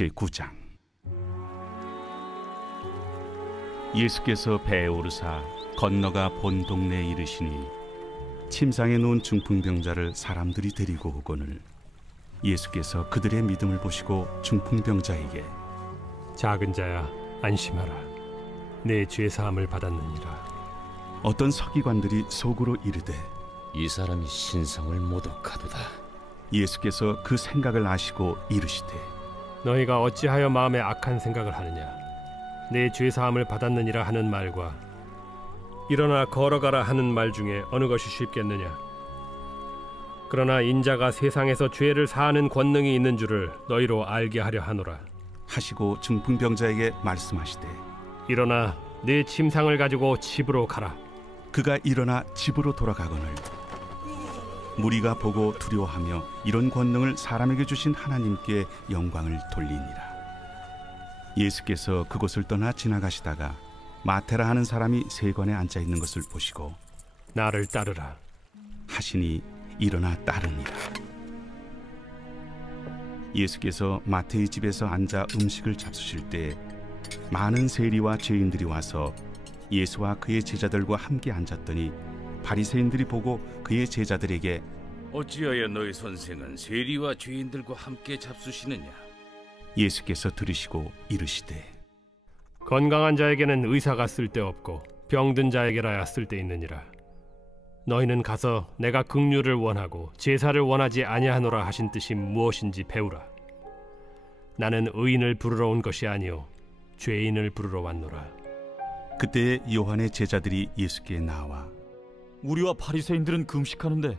제9장. 예수께서 배에 오르사 건너가 본 동네에 이르시니 침상에 누운 중풍병자를 사람들이 데리고 오거늘 예수께서 그들의 믿음을 보시고 중풍병자에게 작은 자야, 안심하라. 내 죄 사함을 받았느니라. 어떤 서기관들이 속으로 이르되 이 사람이 신성을 모독하도다. 예수께서 그 생각을 아시고 이르시되 너희가 어찌하여 마음에 악한 생각을 하느냐? 내 죄 사함을 받았느니라 하는 말과 일어나 걸어가라 하는 말 중에 어느 것이 쉽겠느냐? 그러나 인자가 세상에서 죄를 사하는 권능이 있는 줄을 너희로 알게 하려 하노라. 하시고 중풍병자에게 말씀하시되 일어나 네 침상을 가지고 집으로 가라. 그가 일어나 집으로 돌아가거늘 무리가 보고 두려워하며 이런 권능을 사람에게 주신 하나님께 영광을 돌리니라. 예수께서 그곳을 떠나 지나가시다가 마테라 하는 사람이 세관에 앉아 있는 것을 보시고 나를 따르라 하시니 일어나 따르니라. 예수께서 마태의 집에서 앉아 음식을 잡수실 때 많은 세리와 죄인들이 와서 예수와 그의 제자들과 함께 앉았더니 바리새인들이 보고 그의 제자들에게 어찌하여 너희 선생은 세리와 죄인들과 함께 잡수시느냐? 예수께서 들으시고 이르시되 건강한 자에게는 의사가 쓸데없고 병든 자에게라야 쓸데있느니라. 너희는 가서 내가 긍휼을 원하고 제사를 원하지 아니하노라 하신 뜻이 무엇인지 배우라. 나는 의인을 부르러 온 것이 아니요 죄인을 부르러 왔노라. 그때 요한의 제자들이 예수께 나와 우리와 바리새인들은 금식하는데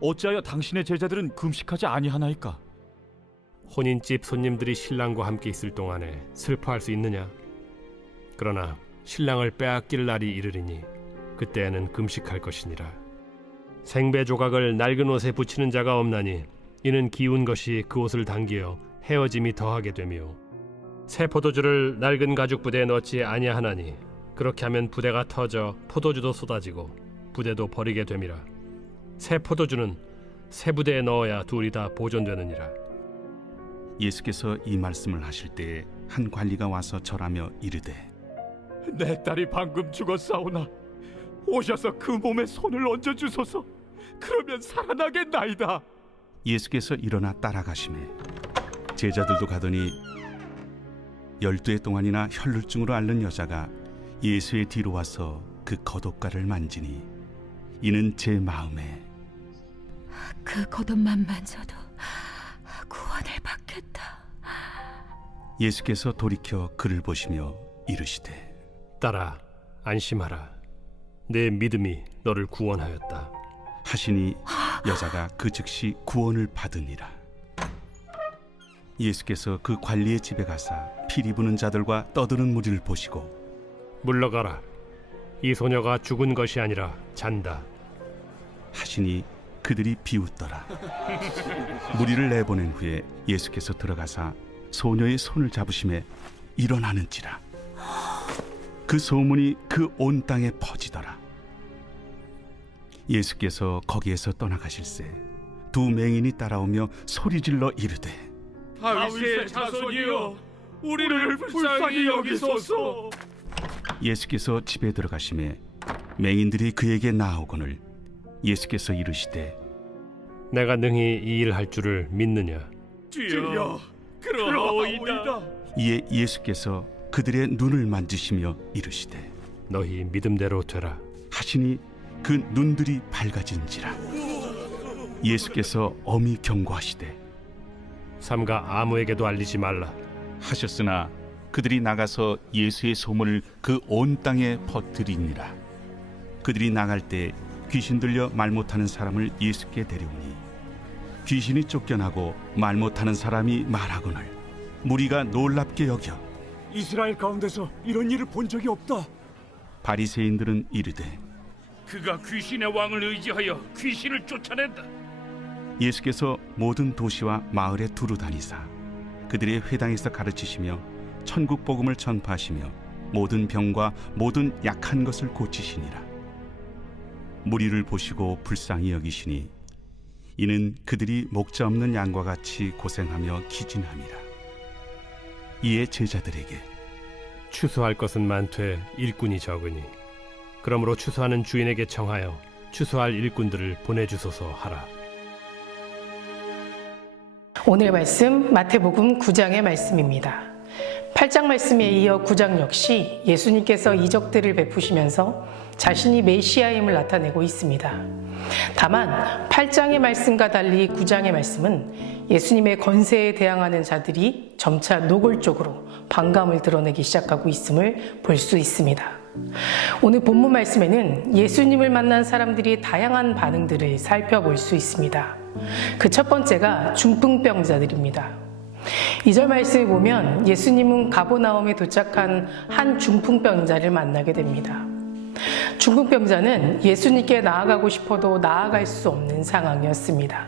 어찌하여 당신의 제자들은 금식하지 아니하나이까? 혼인집 손님들이 신랑과 함께 있을 동안에 슬퍼할 수 있느냐? 그러나 신랑을 빼앗길 날이 이르리니 그때에는 금식할 것이니라. 생배 조각을 낡은 옷에 붙이는 자가 없나니 이는 기운 것이 그 옷을 당기어 헤어짐이 더하게 되며 새 포도주를 낡은 가죽 부대에 넣지 아니하나니 그렇게 하면 부대가 터져 포도주도 쏟아지고 부대도 버리게 됨이라. 새 포도주는 새 부대에 넣어야 둘이 다 보존되느니라. 예수께서 이 말씀을 하실 때에 한 관리가 와서 절하며 이르되 내 딸이 방금 죽었사오나 오셔서 그 몸에 손을 얹어 주소서. 그러면 살아나겠나이다. 예수께서 일어나 따라가시매 제자들도 가더니 12해 동안이나 혈루증으로 앓는 여자가 예수의 뒤로 와서 그 겉옷가를 만지니 이는 제 마음에 그 겉옷만 만져도 구원을 받겠다. 예수께서 돌이켜 그를 보시며 이르시되 딸아, 안심하라. 내 믿음이 너를 구원하였다. 하시니 여자가 그 즉시 구원을 받으니라. 예수께서 그 관리의 집에 가사 피리 부는 자들과 떠드는 무리를 보시고 물러가라. 이 소녀가 죽은 것이 아니라 잔다. 하시니 그들이 비웃더라. 무리를 내보낸 후에 예수께서 들어가사 소녀의 손을 잡으심에 일어나는지라. 그 소문이 그 온 땅에 퍼지더라. 예수께서 거기에서 떠나가실새 두 맹인이 따라오며 소리질러 이르되 다윗의 자손이여, 우리를 불쌍히 여기소서. 예수께서 집에 들어가심에 맹인들이 그에게 나아오거늘 예수께서 이르시되 내가 능히 이 일 할 줄을 믿느냐? 주여, 그러하오이다. 이에 예수께서 그들의 눈을 만지시며 이르시되 너희 믿음대로 되라. 하시니 그 눈들이 밝아진지라. 예수께서 엄히 경고하시되 삼가 아무에게도 알리지 말라. 하셨으나 그들이 나가서 예수의 소문을 그 온 땅에 퍼뜨리니라. 그들이 나갈 때 귀신 들려 말 못하는 사람을 예수께 데려오니 귀신이 쫓겨나고 말 못하는 사람이 말하거늘 무리가 놀랍게 여겨 이스라엘 가운데서 이런 일을 본 적이 없다. 바리새인들은 이르되 그가 귀신의 왕을 의지하여 귀신을 쫓아낸다. 예수께서 모든 도시와 마을에 두루 다니사 그들의 회당에서 가르치시며 천국 복음을 전파하시며 모든 병과 모든 약한 것을 고치시니라. 무리를 보시고 불쌍히 여기시니 이는 그들이 목자 없는 양과 같이 고생하며 기진함이라. 이에 제자들에게 추수할 것은 많되 일꾼이 적으니 그러므로 추수하는 주인에게 청하여 추수할 일꾼들을 보내주소서 하라. 오늘 말씀 마태복음 9장의 말씀입니다. 8장 말씀에 이어 9장 역시 예수님께서 이적들을 베푸시면서 자신이 메시아임을 나타내고 있습니다. 다만 8장의 말씀과 달리 9장의 말씀은 예수님의 권세에 대항하는 자들이 점차 노골적으로 반감을 드러내기 시작하고 있음을 볼 수 있습니다. 오늘 본문 말씀에는 예수님을 만난 사람들이 다양한 반응들을 살펴볼 수 있습니다. 그 첫 번째가 중풍병자들입니다. 2절 말씀을 보면 예수님은 가버나움에 도착한 한 중풍병자를 만나게 됩니다. 중풍병자는 예수님께 나아가고 싶어도 나아갈 수 없는 상황이었습니다.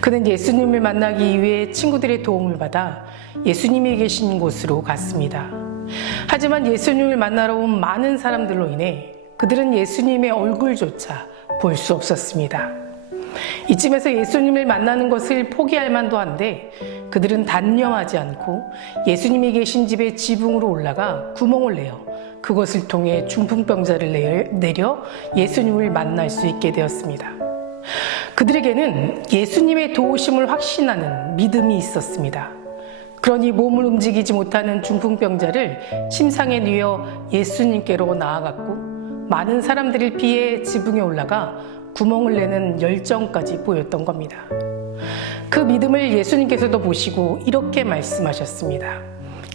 그는 예수님을 만나기 위해 친구들의 도움을 받아 예수님이 계신 곳으로 갔습니다. 하지만 예수님을 만나러 온 많은 사람들로 인해 그들은 예수님의 얼굴조차 볼 수 없었습니다. 이쯤에서 예수님을 만나는 것을 포기할 만도 한데 그들은 단념하지 않고 예수님이 계신 집의 지붕으로 올라가 구멍을 내어 그것을 통해 중풍병자를 내려 예수님을 만날 수 있게 되었습니다. 그들에게는 예수님의 도우심을 확신하는 믿음이 있었습니다. 그러니 몸을 움직이지 못하는 중풍병자를 침상에 누워 예수님께로 나아갔고 많은 사람들을 피해 지붕에 올라가 구멍을 내는 열정까지 보였던 겁니다. 그 믿음을 예수님께서도 보시고 이렇게 말씀하셨습니다.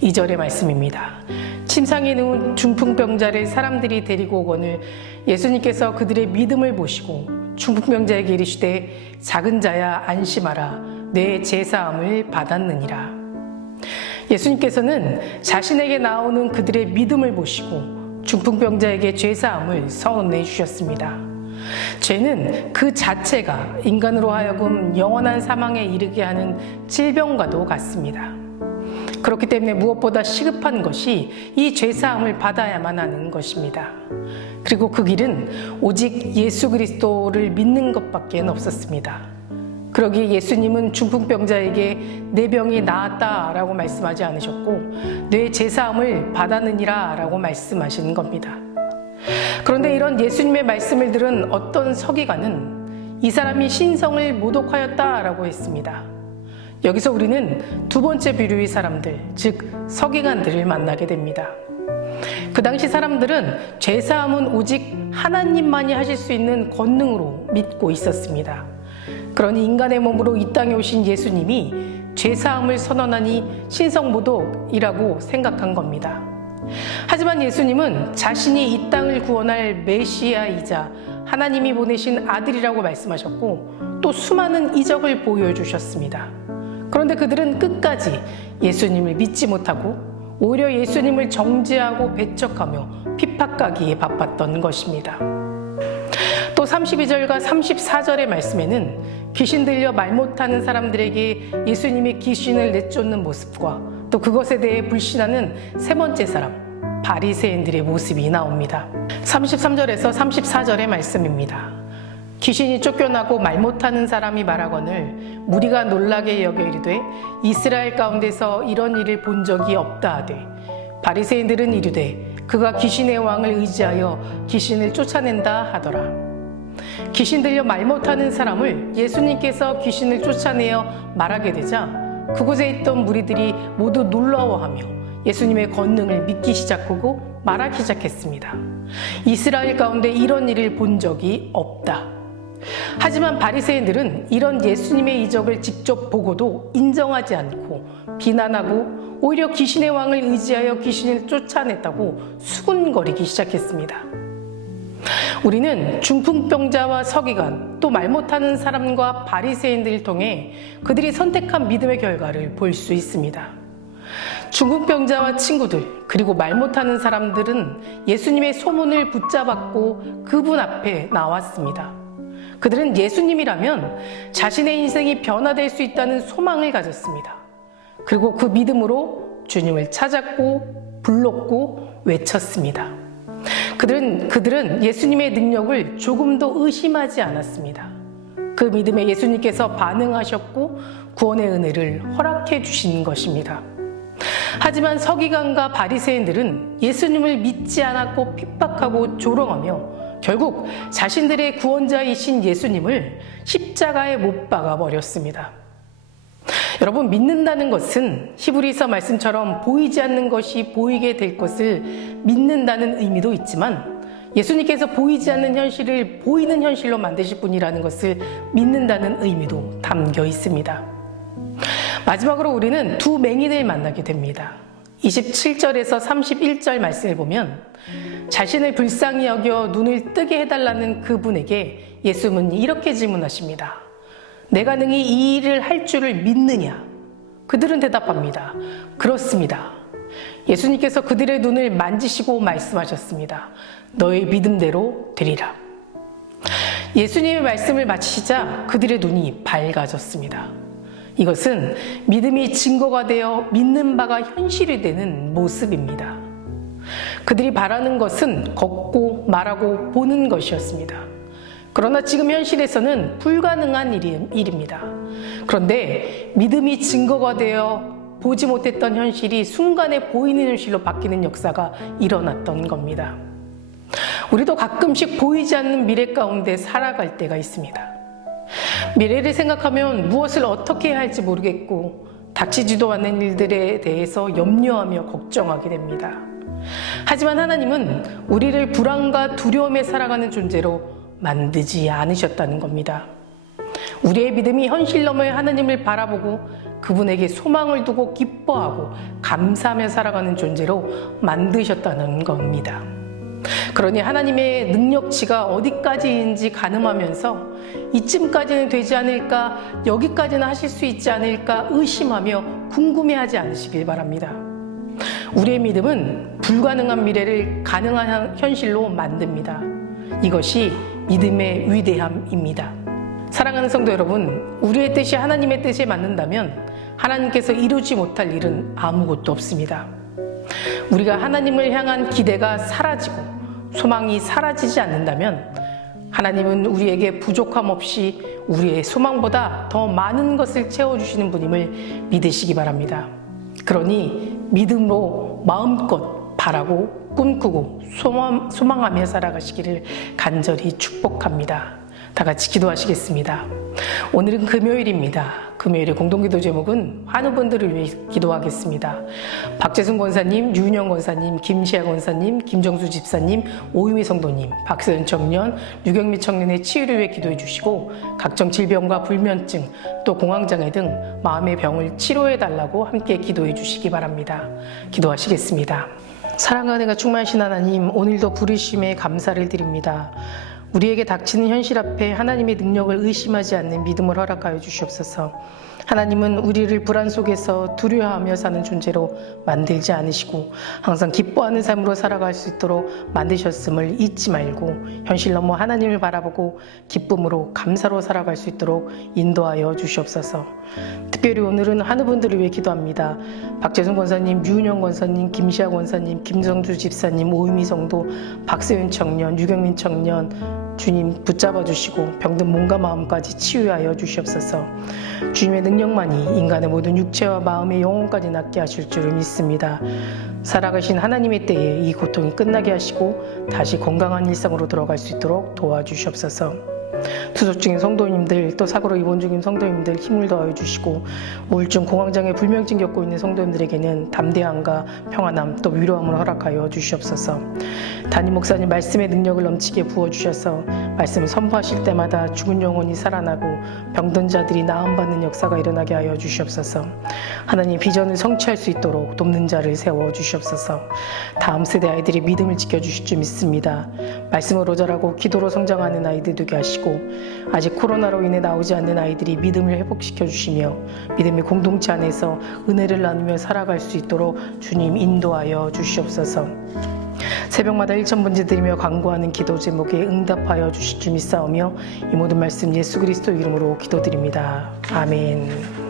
2절의 말씀입니다. 침상에 누운 중풍병자를 사람들이 데리고 오거늘 예수님께서 그들의 믿음을 보시고 중풍병자에게 이르시되 작은 자야 안심하라 내 제사함을 받았느니라. 예수님께서는 자신에게 나오는 그들의 믿음을 보시고 중풍병자에게 제사함을 선언해 주셨습니다. 죄는 그 자체가 인간으로 하여금 영원한 사망에 이르게 하는 질병과도 같습니다. 그렇기 때문에 무엇보다 시급한 것이 이 죄사함을 받아야만 하는 것입니다. 그리고 그 길은 오직 예수 그리스도를 믿는 것밖에 없었습니다. 그러기에 예수님은 중풍병자에게 내 병이 나았다라고 말씀하지 않으셨고 내 제사함을 받았느니라라고 말씀하신 겁니다. 그런데 이런 예수님의 말씀을 들은 어떤 서기관은 이 사람이 신성을 모독하였다라고 했습니다. 여기서 우리는 두 번째 부류의 사람들, 즉 서기관들을 만나게 됩니다. 그 당시 사람들은 죄사함은 오직 하나님만이 하실 수 있는 권능으로 믿고 있었습니다. 그러니 인간의 몸으로 이 땅에 오신 예수님이 죄사함을 선언하니 신성모독이라고 생각한 겁니다. 하지만 예수님은 자신이 이 땅을 구원할 메시아이자 하나님이 보내신 아들이라고 말씀하셨고 또 수많은 이적을 보여주셨습니다. 그런데 그들은 끝까지 예수님을 믿지 못하고 오히려 예수님을 정죄하고 배척하며 핍박하기에 바빴던 것입니다. 또 32절과 34절의 말씀에는 귀신 들려 말 못하는 사람들에게 예수님이 귀신을 내쫓는 모습과 또 그것에 대해 불신하는 세 번째 사람 바리새인들의 모습이 나옵니다. 33절에서 34절의 말씀입니다. 귀신이 쫓겨나고 말 못하는 사람이 말하거늘 무리가 놀라게 여겨 이르되 이스라엘 가운데서 이런 일을 본 적이 없다 하되 바리새인들은 이르되 그가 귀신의 왕을 의지하여 귀신을 쫓아낸다 하더라. 귀신 들려 말 못하는 사람을 예수님께서 귀신을 쫓아내어 말하게 되자 그곳에 있던 무리들이 모두 놀라워하며 예수님의 권능을 믿기 시작하고 말하기 시작했습니다. 이스라엘 가운데 이런 일을 본 적이 없다. 하지만 바리새인들은 이런 예수님의 이적을 직접 보고도 인정하지 않고 비난하고 오히려 귀신의 왕을 의지하여 귀신을 쫓아냈다고 수군거리기 시작했습니다. 우리는 중풍병자와 서기관 또 말 못하는 사람과 바리새인들을 통해 그들이 선택한 믿음의 결과를 볼 수 있습니다. 중풍병자와 친구들 그리고 말 못하는 사람들은 예수님의 소문을 붙잡았고 그분 앞에 나왔습니다. 그들은 예수님이라면 자신의 인생이 변화될 수 있다는 소망을 가졌습니다. 그리고 그 믿음으로 주님을 찾았고 불렀고 외쳤습니다. 그들은 예수님의 능력을 조금도 의심하지 않았습니다. 그 믿음에 예수님께서 반응하셨고 구원의 은혜를 허락해 주신 것입니다. 하지만 서기관과 바리새인들은 예수님을 믿지 않았고 핍박하고 조롱하며 결국 자신들의 구원자이신 예수님을 십자가에 못 박아 버렸습니다. 여러분, 믿는다는 것은 히브리서 말씀처럼 보이지 않는 것이 보이게 될 것을 믿는다는 의미도 있지만 예수님께서 보이지 않는 현실을 보이는 현실로 만드실 분이라는 것을 믿는다는 의미도 담겨 있습니다. 마지막으로 우리는 두 맹인을 만나게 됩니다. 27절에서 31절 말씀을 보면 자신을 불쌍히 여겨 눈을 뜨게 해달라는 그분에게 예수님은 이렇게 질문하십니다. 내가 능히 이 일을 할 줄을 믿느냐? 그들은 대답합니다. 그렇습니다. 예수님께서 그들의 눈을 만지시고 말씀하셨습니다. 너의 믿음대로 되리라. 예수님의 말씀을 마치시자 그들의 눈이 밝아졌습니다. 이것은 믿음이 증거가 되어 믿는 바가 현실이 되는 모습입니다. 그들이 바라는 것은 걷고 말하고 보는 것이었습니다. 그러나 지금 현실에서는 불가능한 일입니다. 그런데 믿음이 증거가 되어 보지 못했던 현실이 순간에 보이는 현실로 바뀌는 역사가 일어났던 겁니다. 우리도 가끔씩 보이지 않는 미래 가운데 살아갈 때가 있습니다. 미래를 생각하면 무엇을 어떻게 해야 할지 모르겠고 닥치지도 않는 일들에 대해서 염려하며 걱정하게 됩니다. 하지만 하나님은 우리를 불안과 두려움에 살아가는 존재로 만들지 않으셨다는 겁니다. 우리의 믿음이 현실 너머의 하나님을 바라보고 그분에게 소망을 두고 기뻐하고 감사하며 살아가는 존재로 만드셨다는 겁니다. 그러니 하나님의 능력치가 어디까지인지 가늠하면서 이쯤까지는 되지 않을까, 여기까지는 하실 수 있지 않을까 의심하며 궁금해하지 않으시길 바랍니다. 우리의 믿음은 불가능한 미래를 가능한 현실로 만듭니다. 이것이 믿음의 위대함입니다. 사랑하는 성도 여러분, 우리의 뜻이 하나님의 뜻에 맞는다면 하나님께서 이루지 못할 일은 아무것도 없습니다. 우리가 하나님을 향한 기대가 사라지고 소망이 사라지지 않는다면 하나님은 우리에게 부족함 없이 우리의 소망보다 더 많은 것을 채워주시는 분임을 믿으시기 바랍니다. 그러니 믿음으로 마음껏 바라고 꿈꾸고 소망하며 살아가시기를 간절히 축복합니다. 다 같이 기도하시겠습니다. 오늘은 금요일입니다. 금요일의 공동기도 제목은 환우분들을 위해 기도하겠습니다. 박재순 권사님, 유은영 권사님, 김시아 권사님, 김정수 집사님, 오유미 성도님, 박세현 청년, 유경미 청년의 치유를 위해 기도해 주시고 각종 질병과 불면증, 또 공황장애 등 마음의 병을 치료해 달라고 함께 기도해 주시기 바랍니다. 기도하시겠습니다. 사랑과 은혜가 충만하신 하나님, 오늘도 부르심에 감사를 드립니다. 우리에게 닥치는 현실 앞에 하나님의 능력을 의심하지 않는 믿음을 허락하여 주시옵소서. 하나님은 우리를 불안 속에서 두려워하며 사는 존재로 만들지 않으시고 항상 기뻐하는 삶으로 살아갈 수 있도록 만드셨음을 잊지 말고 현실 넘어 하나님을 바라보고 기쁨으로 감사로 살아갈 수 있도록 인도하여 주시옵소서. 특별히 오늘은 한우분들을 위해 기도합니다. 박재순 권사님, 유은영 권사님, 김시아 권사님, 김정주 집사님, 오유미 성도, 박세윤 청년, 유경민 청년, 주님 붙잡아 주시고 병든 몸과 마음까지 치유하여 주시옵소서. 주님의 능력만이 인간의 모든 육체와 마음의 영혼까지 낫게 하실 줄을 믿습니다. 살아가신 하나님의 때에 이 고통이 끝나게 하시고 다시 건강한 일상으로 돌아갈 수 있도록 도와주시옵소서. 투석 중인 성도님들, 또 사고로 입원 중인 성도님들 힘을 더하여 주시고 우울증, 공황장애, 불면증 겪고 있는 성도님들에게는 담대함과 평안함, 또 위로함을 허락하여 주시옵소서. 담임 목사님 말씀의 능력을 넘치게 부어주셔서 말씀을 선포하실 때마다 죽은 영혼이 살아나고 병든 자들이 나음받는 역사가 일어나게 하여 주시옵소서. 하나님 비전을 성취할 수 있도록 돕는 자를 세워 주시옵소서. 다음 세대 아이들이 믿음을 지켜주실 줄 믿습니다. 말씀으로 자라고 기도로 성장하는 아이들 되게 하시고 아직 코로나로 인해 나오지 않는 아이들이 믿음을 회복시켜 주시며 믿음의 공동체 안에서 은혜를 나누며 살아갈 수 있도록 주님 인도하여 주시옵소서. 새벽마다 1,000번째 드리며 간구하는 기도 제목에 응답하여 주실 줄 믿사오며 이 모든 말씀 예수 그리스도 이름으로 기도드립니다. 아멘.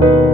있습니다.